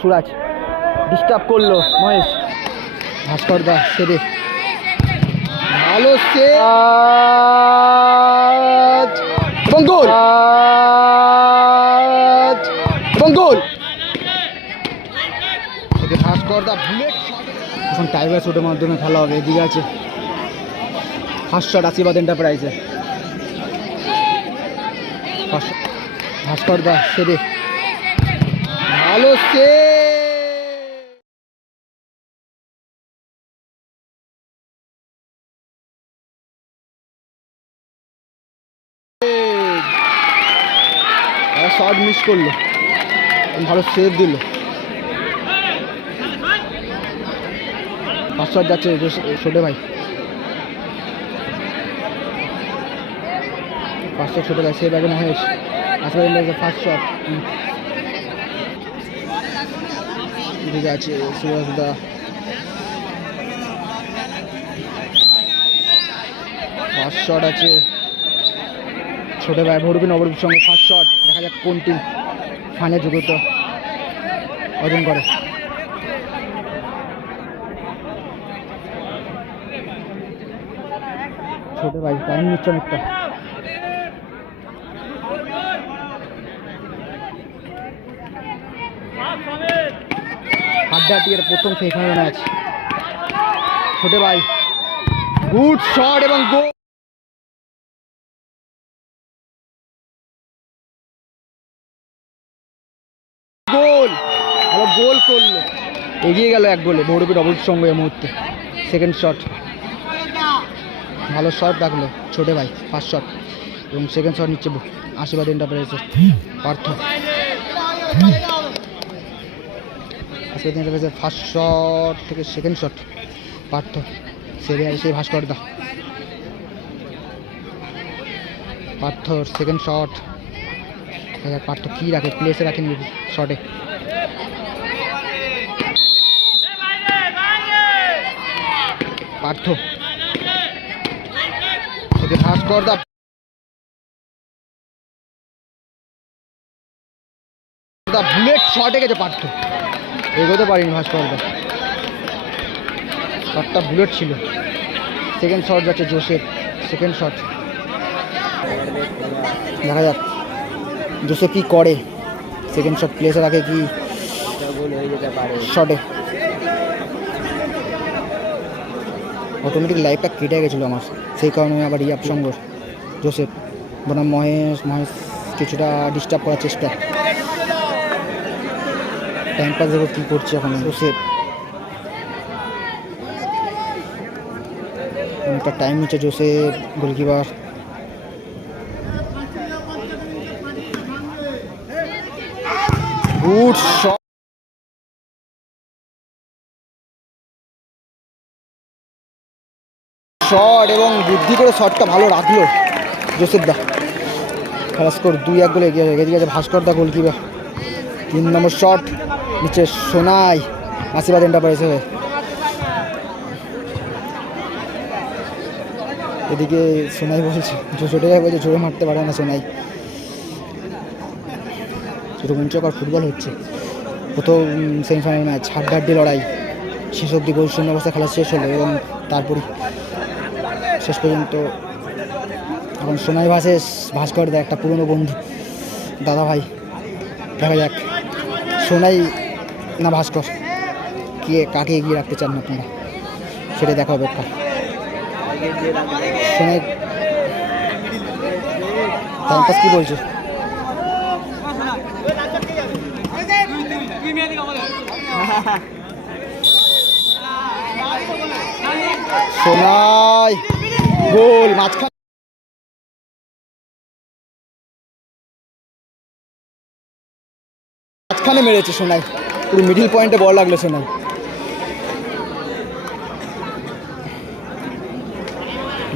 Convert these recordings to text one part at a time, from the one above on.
সুরাজ disturb করল মহেশ। ভাস্কর দা, সেরে। ভালো সে ভাস্কর দা বুলেট এখন টাইগার শুটের মাধ্যমে খেলা হবে, এদিকে আছে। শট আশীর্বাদ এন্টারপ্রাইজে ভাস্কর দা, সেরে। ভালো সে শট মিস করল। ভালো সেভ দিল। ফার্স্ট শট যাচ্ছে ছোটে ভাই। ফার্স্ট শট ছোটো ভাই, সেভ আগে মহেশ আসলে ফার্স্ট শট এদিকে আছে সুরজ দা। ফার্স্ট শট আছে। ছোট ভাই ভরবি নবরূপের সঙ্গে ফার্স্ট শট দেখা যাক কোন টিম ফানে যোগ্যতা অর্জন করে। ছোট ভাই টাইম নিচ্ছে অনেকটা হাড্ডাটির প্রথম সেমিফাইনাল ম্যাচ ছোটে ভাই গুড শট এবং গোল এগিয়ে গেল এক গোলে ভৌরবী ডবল সঙ্গে এই মুহূর্তে। সেকেন্ড শট ভালো শট রাখল ছোটে ভাই ফার্স্ট শট এবং সেকেন্ড শট নিচ্ছে আশীর্বাদ এন্টারপ্রাইজের পার্থ। দিন রয়েছে ফার্স্ট শট থেকে সেকেন্ড শট পার্থ, সেরে আর সেই ভাস্কর দা পার্থর সেকেন্ড শট পার্থ কী রাখে প্লেসে রাখেনি শটে পার্থ। ভাস্কর দা দা বুলেট শটে গেছে পার্থ। এগোতে পারিনি ভাস্করদা শটটা বুলেট ছিল। সেকেন্ড শট যাচ্ছে জোসেফ। Second shot. দেখা যাক। জোসেফ কি করে? সেকেন্ড শট প্লেসে রাখে কি? শটে। অটোমেটিক লাইফটা কেটে গেছিল আমার। সেই কারণে আবার রিয়াপ সঙ্গ, জোসেফ বনাম মহেশ মহেশ কিছুটা ডিস্টার্ব করার চেষ্টা। টাইম পাস দেখো কী করছে এখন, জোসেফ। অনেকটা টাইম নিচ্ছে Joseph, goalkeeper. Good shot shot এবং বুদ্ধি করে শটটা ভালো রাখল জোসেফ দা খেলা স্কোর দুই এক গোলে এগিয়ে এগিয়ে গেছে ভাস্কর দা গোলকিপার। তিন নম্বর শট, নিচে সোনাই আশীর্বাদ এন্টারপ্রাইজ হয়ে। এদিকে সোনাই বলছে ভাই বলছে জোরে মারতে পারে না সোনাই। রোমাঞ্চকর ফুটবল হচ্ছে। প্রথম সেমিফাইনাল ম্যাচ, হাড্ডাহাড্ডি লড়াই। শেষ অব্দি গোল শূন্য অবস্থা খেলা শেষ হলো এবং তারপরে শেষ পর্যন্ত এখন সোনাই ভাসেস ভাস্কর একটা পুরনো বন্ধু। দাদা ভাই, দেখা যাক। সোনাই না ভাস্কর? কে, কাকে এগিয়ে রাখতে চান আপনারা? সেটা দেখা অপেক্ষা সোনাই টাইম কি বলছো? সোনাই! গোল, মাঝখানে মাঝখানে মেরেছে সোনাই। পুরো মিডিল পয়েন্টে বল লাগল সোনাই।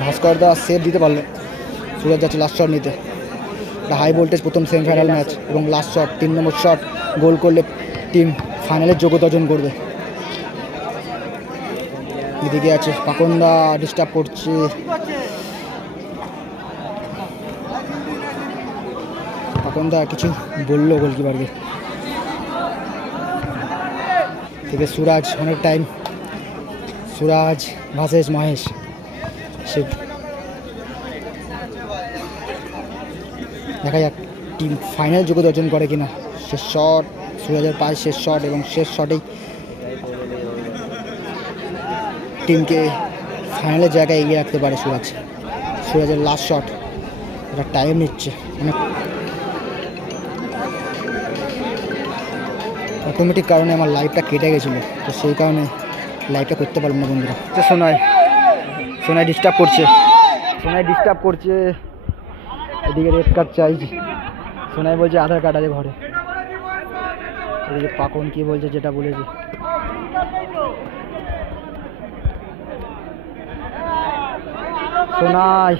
ভাস্কর দা সেভ দিতে পারল। সুরজ যাচ্ছে লাস্ট শট নিতে। একটা হাই ভোল্টেজ প্রথম সেমিফাইনাল ম্যাচ এবং লাস্ট শট তিন নম্বর শট গোল করলে টিম ফাইনালের যোগ্যতা অর্জন করবে। এদিকে আছে পাকন্দা ডিস্টার্ব করছে। পাকন্দা কিছু বলল গোলকিপারকে। থেকে সুরাজ অনেক টাইম সুরাজ ভার্সেস মহেশ। সে দেখা যাক টিম ফাইনাল যোগ্যতা অর্জন করে কিনা। শেষ শট সুরাজের পায়ে শেষ শট এবং শেষ শটেই টিমকে ফাইনালের জায়গায় এগিয়ে রাখতে পারে সুরাজ। সুরাজের লাস্ট শট এটা টাইম নিচ্ছে, অনেক অটোমেটিক কারণে আমার লাইভটা কেটে গেছিল। তো সেই কারণে লাইভটা করতে পারলাম না বন্ধুরা। তো সোনাই। সোনাই ডিস্টার্ব করছে। সোনাই ডিস্টার্ব করছে। এদিকে রেড কার্ড চাইছি সোনাই বলছে আধার কার্ড আছে ঘরে। এদিকে পাকন কি বলছে যেটা বলেছে। সোনাই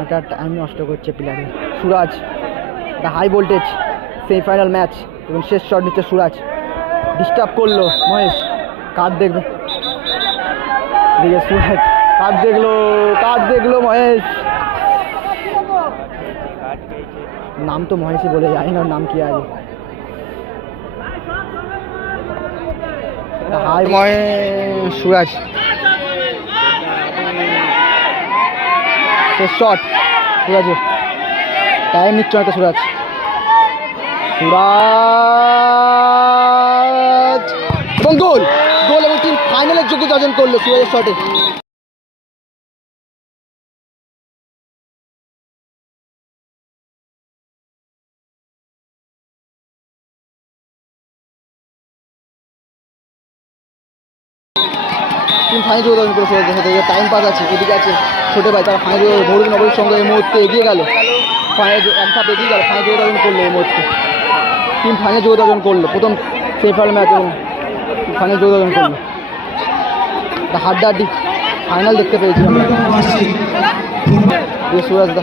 একটা টাইম নষ্ট করছে প্লেয়ারে সুরাজ, এটা হাই ভোল্টেজ সেমিফাইনাল ম্যাচ এবং শেষ শট নিচ্ছে সুরাজ। ডিস্টার্ব করল মহেশ। কার্ড দেখবে? সুরাজ। কার্ড দেখল? কার্ড দেখল মহেশ? নাম তো মহেশই বলে জানি না নাম কি আছে হাই মহেশ, সুরাজ। শেষ শট সুরাজের। টাইম নিচ্ছে হয়তো সুরাজ। সুরাজ। এবং গোল গোল এবং টিম ফাইনালের অর্জন করল সুরাজের শটে ফাইনাল টাইম পাস আছে, এদিকে আছে ছোটো ভাই, তারা ফাইনাল ভরুন নগরের সঙ্গে এই মুহূর্তে এগিয়ে গেল। ফাইনাল এক ধাপ এগিয়ে গেল ফাইনাল করল এই মুহূর্তে। টিম ফাইনাল যোগদান অর্জন করল। প্রথম সেমিফাইনাল ম্যাচ ফাইনাল যোগদান অর্জন করল হাড্ডাহাড্ডি ফাইনাল দেখতে পেয়েছি আমরা। সুরাজ দা।